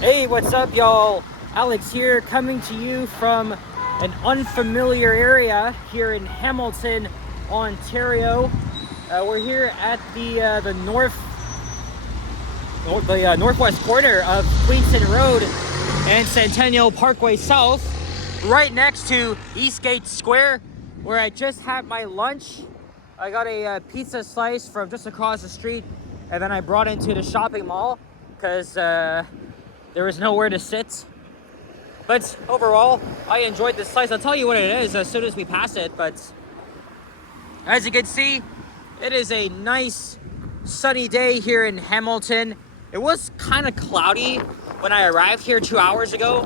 Hey, what's up, y'all? Alex here, coming to you from an unfamiliar area here in Hamilton, Ontario. We're here at the northwest corner of Queenston Road and Centennial Parkway South, right next to Eastgate Square, where I just had my lunch. I got a pizza slice from just across the street, and then I brought into the shopping mall because there was nowhere to sit. But overall, I enjoyed this slice. I'll tell you what it is as soon as we pass it. But as you can see, it is a nice sunny day here in Hamilton. It was kind of cloudy when I arrived here 2 hours ago,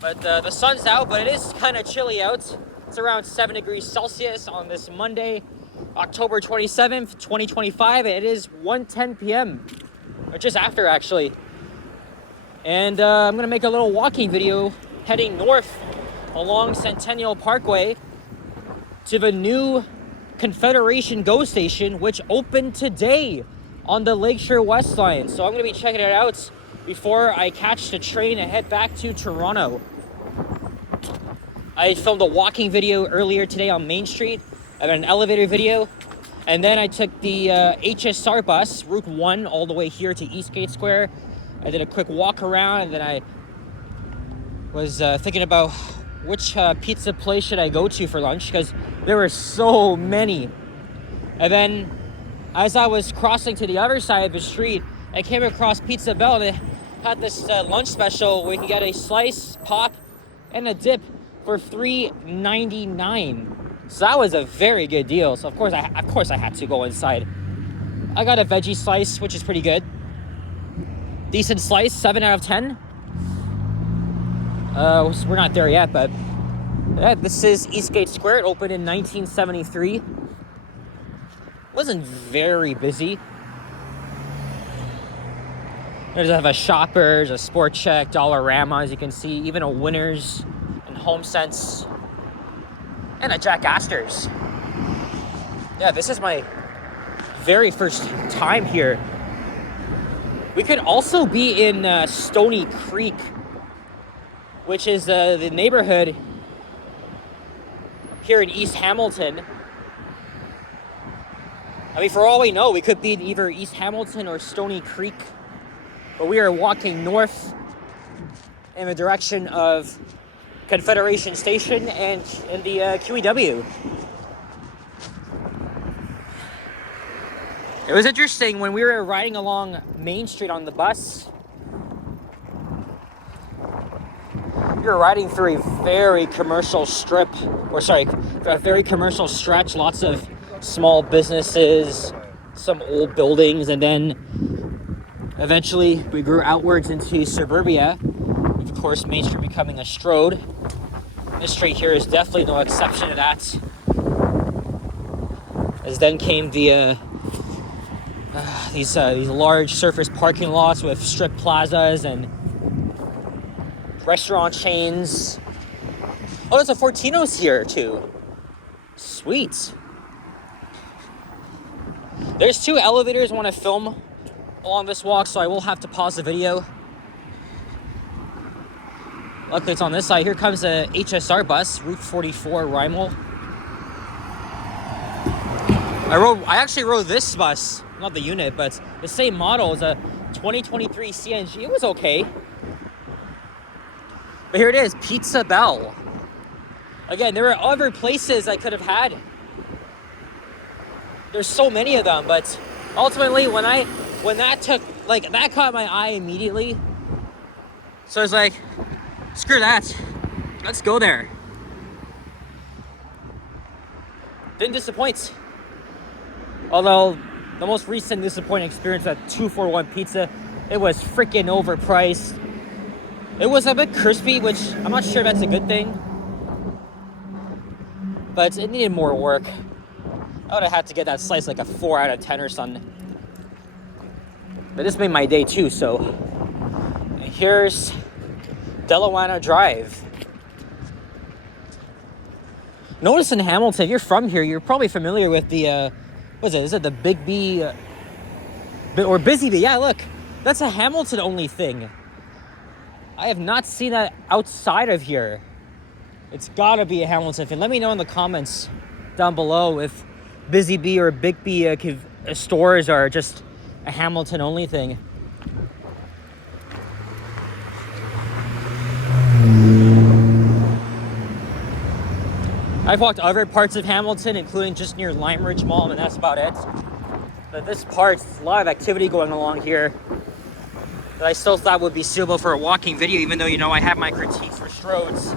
but the sun's out, but it is kind of chilly out. It's around 7 degrees Celsius on this Monday, October 27th, 2025. It is 1:10 p.m. or just after, actually. And I'm gonna make a little walking video heading north along Centennial Parkway to the new Confederation GO station, which opened today on the Lakeshore West line. So I'm gonna be checking it out before I catch the train and head back to Toronto. I filmed a walking video earlier today on Main Street, an elevator video, and then I took the HSR bus, Route 1, all the way here to Eastgate Square. I did a quick walk around, and then I was thinking about which pizza place should I go to for lunch, because there were so many. And then as I was crossing to the other side of the street, I came across Pizza Bell, and they had this lunch special where you can get a slice, pop, and a dip for $3.99. So that was a very good deal. So of course I had to go inside. I got a veggie slice, which is pretty good. Decent slice, 7 out of 10. We're not there yet, but yeah, this is Eastgate Square. It opened in 1973. Wasn't very busy. There's a Shoppers, a Sport Check, Dollarama, as you can see, even a Winners and Home Sense, and a Jack Astor's. Yeah, this is my very first time here. We could also be in Stony Creek, which is the neighborhood here in East Hamilton. I mean, for all we know, we could be in either East Hamilton or Stony Creek. But we are walking north in the direction of Confederation Station and the QEW. It was interesting when we were riding along Main Street on the bus. We were riding through a very commercial strip, a very commercial stretch, lots of small businesses, some old buildings, and then eventually we grew outwards into suburbia, with of course Main Street becoming a stroad. This street here is definitely no exception to that. As then came the these large surface parking lots with strip plazas and restaurant chains. Oh, there's a Fortino's here too. Sweet. There's 2 elevators I want to film along this walk, so I will have to pause the video. Luckily it's on this side. Here comes a HSR bus, Route 44 Reumel. I actually rode this bus, not the unit, but the same model as a 2023 CNG. It was okay. But here it is, Pizza Bell. Again, there were other places I could have had. There's so many of them, but ultimately when that caught my eye immediately. So I was like, screw that. Let's go there. Didn't disappoint. Although the most recent disappointing experience at 241 Pizza, it was freaking overpriced. It was a bit crispy, which I'm not sure that's a good thing, but it needed more work. I would have had to get that slice like a 4 out of 10 or something. But this made my day too, so here's Delaware Drive. Notice in Hamilton, if you're from here, you're probably familiar with the is it the Big B or Busy Bee? Yeah, look, that's a Hamilton only thing. I have not seen that outside of here. It's gotta be a Hamilton thing. Let me know in the comments down below if Busy Bee or Big B stores are just a Hamilton only thing. I've walked other parts of Hamilton, including just near Lime Ridge Mall, and that's about it. But this part, there's a lot of activity going along here that I still thought would be suitable for a walking video, even though, you know, I have my critiques for Strode's.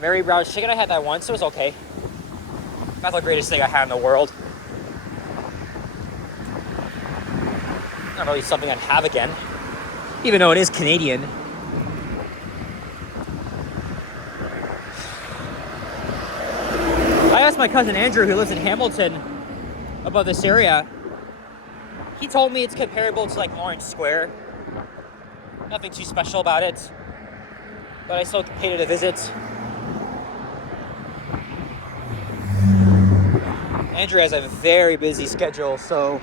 Mary Brown's Chicken, I had that once, it was okay. Not the greatest thing I had in the world. Not really something I'd have again, even though it is Canadian. I asked my cousin Andrew, who lives in Hamilton, about this area. He told me it's comparable to like Orange Square. Nothing too special about it, but I still paid it a visit. Andrew has a very busy schedule, so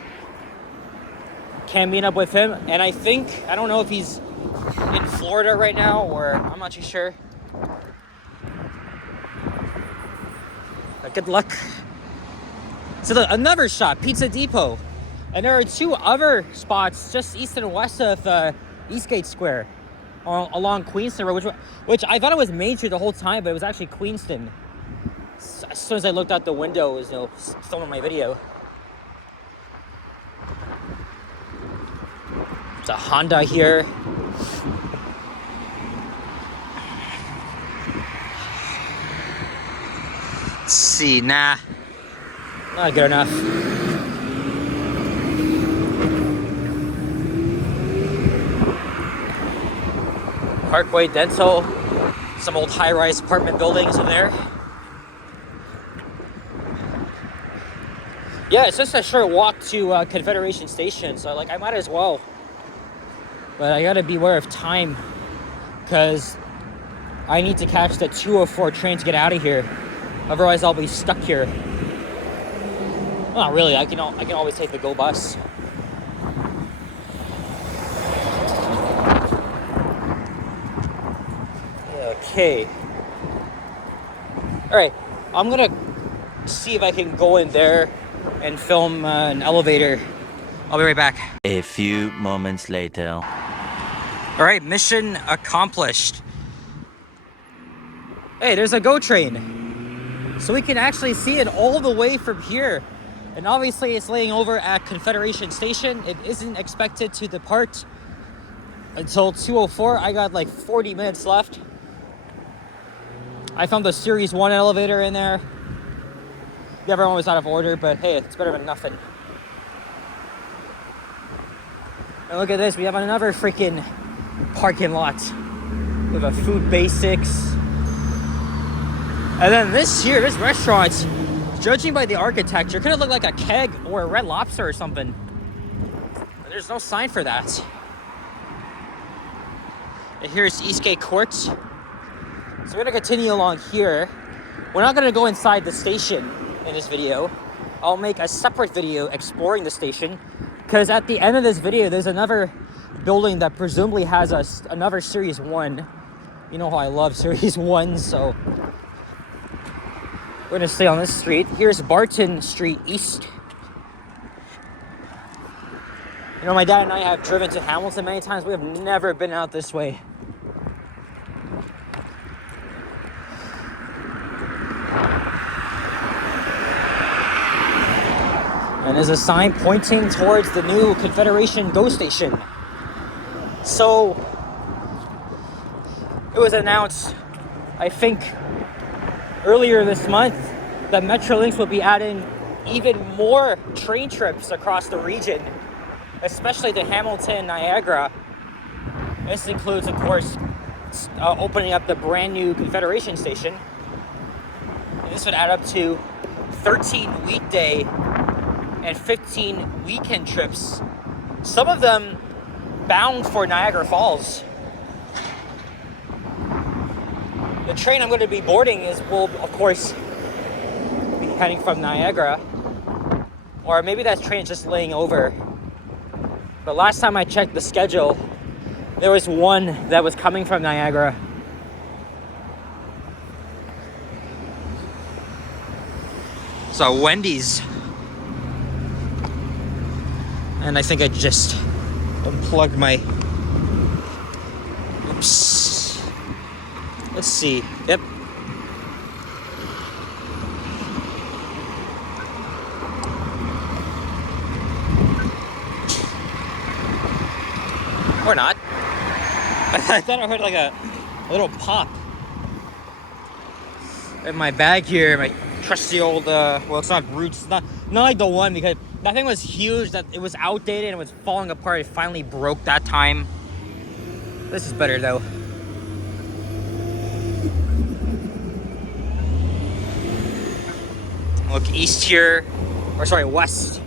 can't meet up with him. And I don't know if he's in Florida right now, or I'm not too sure. But good luck. So another shop, Pizza Depot. And there are two other spots just east and west of Eastgate Square along Queenston Road, which I thought it was Main Street the whole time, but it was actually Queenston. As soon as I looked out the window, it was, you know, filming my video. It's a Honda here. Let's see, nah, not good enough. Parkway Dental, some old high-rise apartment buildings in there. Yeah, it's just a short walk to Confederation Station, so like I might as well. But I gotta beware of time, because I need to catch the 2:04 train to get out of here. Otherwise, I'll be stuck here. Well, not really. I can always take the GO bus. Okay. All right. I'm gonna see if I can go in there and film an elevator. I'll be right back. A few moments later. All right, mission accomplished. Hey, there's a GO train. So we can actually see it all the way from here. And obviously it's laying over at Confederation Station. It isn't expected to depart until 2:04. I got like 40 minutes left. I found the Series 1 elevator in there. The other one was out of order, but hey, it's better than nothing. And look at this, we have another freaking parking lot with a Food Basics. And then this restaurant, judging by the architecture, could have looked like a Keg or a Red Lobster or something. But there's no sign for that. And here's Eastgate Court. So we're gonna continue along here. We're not gonna go inside the station in this video. I'll make a separate video exploring the station, because at the end of this video, there's another building that presumably has another Series 1. You know how I love Series 1, so we're gonna stay on this street. Here's Barton Street East. You know, my dad and I have driven to Hamilton many times. We have never been out this way. And there's a sign pointing towards the new Confederation GO station. So it was announced, I think, earlier this month that Metrolinx will be adding even more train trips across the region, especially to Hamilton and Niagara. This includes, of course, opening up the brand new Confederation station. And this would add up to 13 weekday and 15 weekend trips, some of them bound for Niagara Falls. The train I'm going to be boarding will, of course, be heading from Niagara, or maybe that train is just laying over. But last time I checked the schedule, There was one that was coming from Niagara. So Wendy's. And I think I just unplugged my... Oops. Let's see. Yep. Or not. I thought I heard like a little pop in my bag here. My trusty old, well, it's not Roots. It's not like the one, because that thing was huge. That it was outdated and it was falling apart. It finally broke that time. This is better though. Look east here, or sorry, west.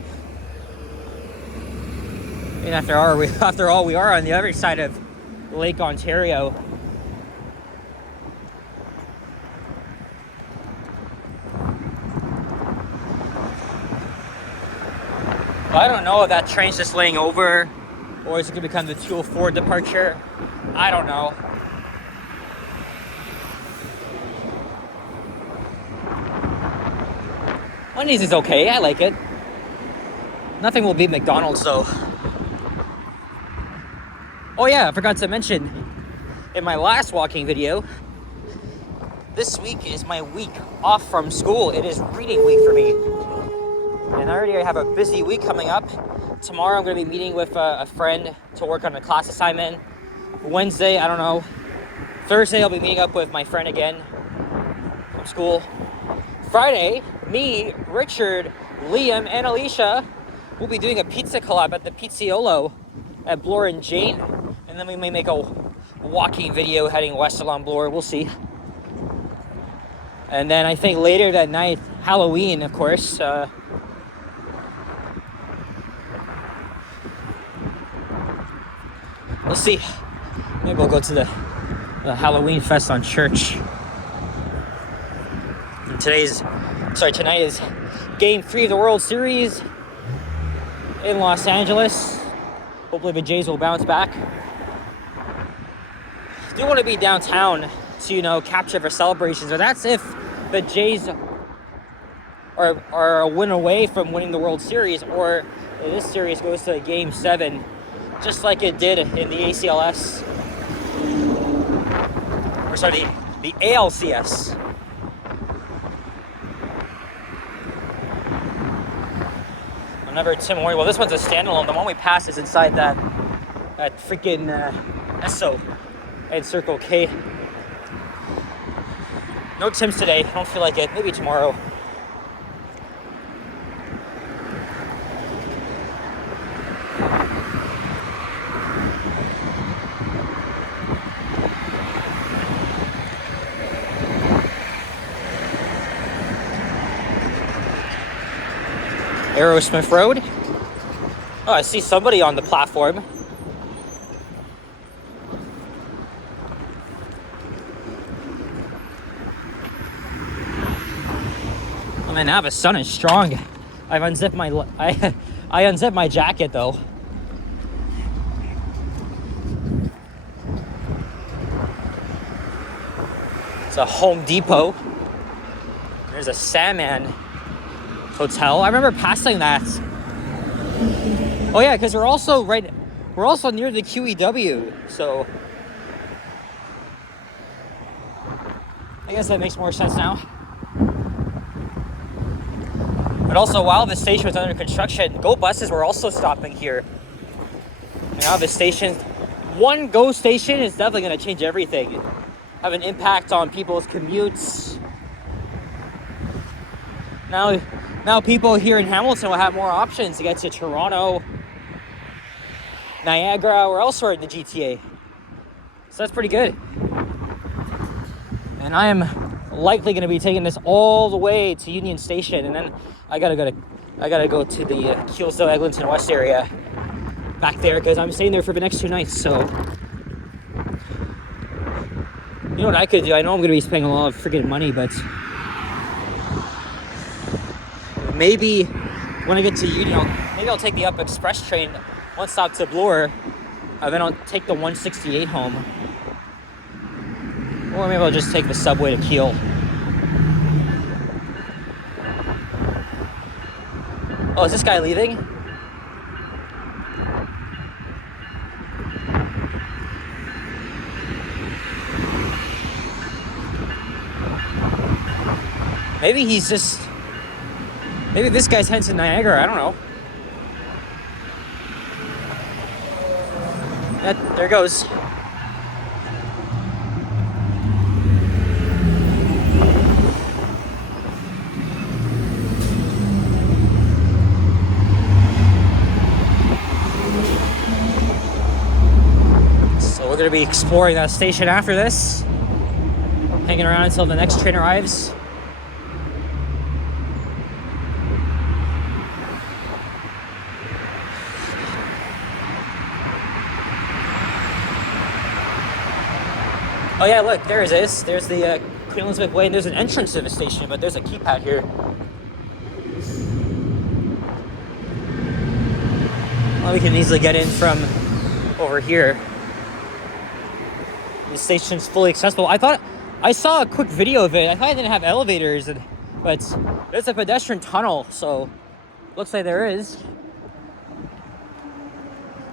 And after all, we are on the other side of Lake Ontario. I don't know if that train's just laying over, or is it gonna become the 204 departure? I don't know. Wendy's is okay, I like it. Nothing will beat McDonald's though. Oh yeah, I forgot to mention, in my last walking video, this week is my week off from school. It is reading week for me. And I already have a busy week coming up. Tomorrow I'm going to be meeting with a friend to work on a class assignment. Wednesday, I don't know. Thursday I'll be meeting up with my friend again from school. Friday, me, Richard, Liam, and Alicia will be doing a pizza collab at the Pizziolo at Bloor and Jane. And then we may make a walking video heading west along Bloor. We'll see. And then I think later that night, Halloween, of course. We'll see. Maybe we'll go to the Halloween fest on Church. And tonight is Game 3 of the World Series in Los Angeles. Hopefully the Jays will bounce back. I do want to be downtown to, capture for celebrations, but that's if the Jays are a win away from winning the World Series, or this series goes to Game 7, just like it did in the ACLS. Or sorry, the ALCS. Another Tim Hortons. Well, this one's a standalone. The one we passed is inside that freaking Esso at Circle K. No Tim's today. I don't feel like it. Maybe tomorrow. Aerosmith Road. Oh, I see somebody on the platform. I mean, now the sun is strong. I've unzipped my I unzipped my jacket though. It's a Home Depot. There's a Salmon Hotel. I remember passing that. Oh yeah, because we're also near the QEW, so I guess that makes more sense now. But also, while the station was under construction, Go buses were also stopping here. And now the station, one Go station is definitely going to change everything. Have an impact on people's commutes. Now people here in Hamilton will have more options to get to Toronto, Niagara, or elsewhere in the GTA. So that's pretty good. And I am likely going to be taking this all the way to Union Station, and then I gotta go to the Keelsdale, Eglinton West area back there, because I'm staying there for the next 2 nights. So you know what I could do? I know I'm going to be spending a lot of freaking money, but maybe when I get to Union, maybe I'll take the Up Express train one stop to Bloor. And then I'll take the 168 home. Or maybe I'll just take the subway to Kiel. Oh, is this guy leaving? Maybe he's just... Maybe this guy's heading to Niagara, I don't know. There goes. So we're gonna be exploring that station after this. Hanging around until the next train arrives. Oh yeah, look, there it is. There's the Queen Elizabeth Way, and there's an entrance to the station, but there's a keypad here. Well, we can easily get in from over here. The station's fully accessible. I saw a quick video of it. I thought it didn't have elevators, but there's a pedestrian tunnel, so looks like there is.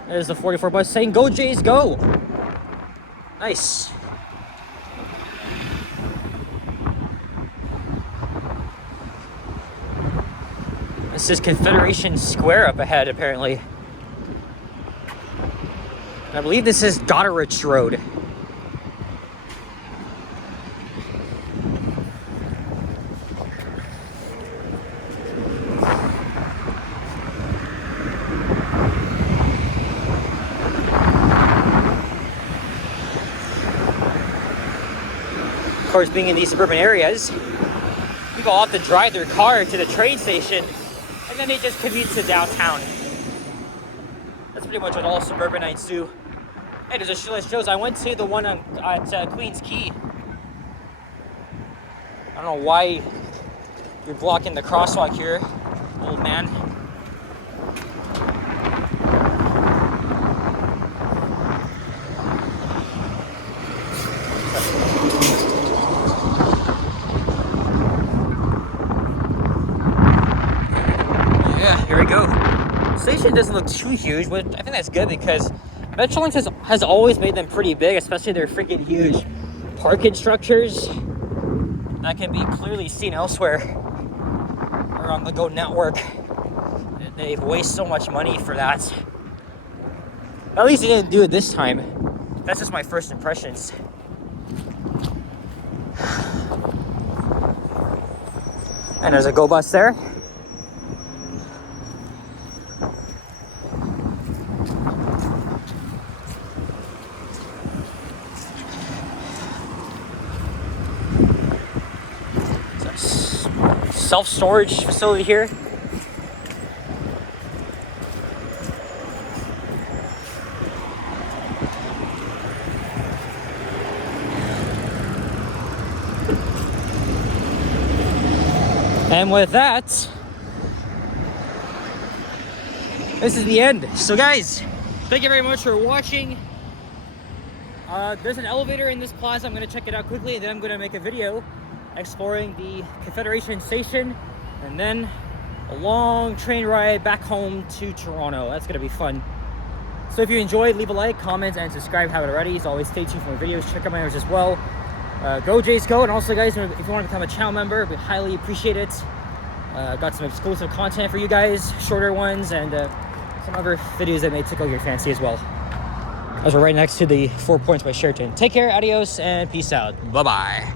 There's the 44 bus saying, "Go Jays, go!" Nice. This is Confederation Square up ahead, apparently. I believe this is Goderich Road. Of course, being in these suburban areas, people often drive their car to the train station and then they just commute to downtown. That's pretty much what all suburbanites do. Hey, there's a shows. I went to the one at Queens Quay. I don't know why you're blocking the crosswalk here, old man. Here we go. The station doesn't look too huge, but I think that's good because Metrolinx has always made them pretty big, especially their freaking huge parking structures that can be clearly seen elsewhere or on the Go network. They waste so much money for that. At least they didn't do it this time. That's just my first impressions. And there's a Go bus there. Self-storage facility here. And with that, this is the end. So guys, thank you very much for watching. There's an elevator in this plaza. I'm gonna check it out quickly, and then I'm gonna make a video exploring the Confederation Station, and then a long train ride back home to Toronto. That's gonna be fun. So if you enjoyed, leave a like, comment, and subscribe if you haven't already. As always, stay tuned for my videos. Check out my others as well. Go Jays go! And also guys, if you want to become a channel member, we highly appreciate it. Got some exclusive content for you guys, shorter ones, and some other videos that may tickle your fancy as well. As we're right next to the 4 Points by Sheraton. Take care, adios, and peace out. Bye-bye.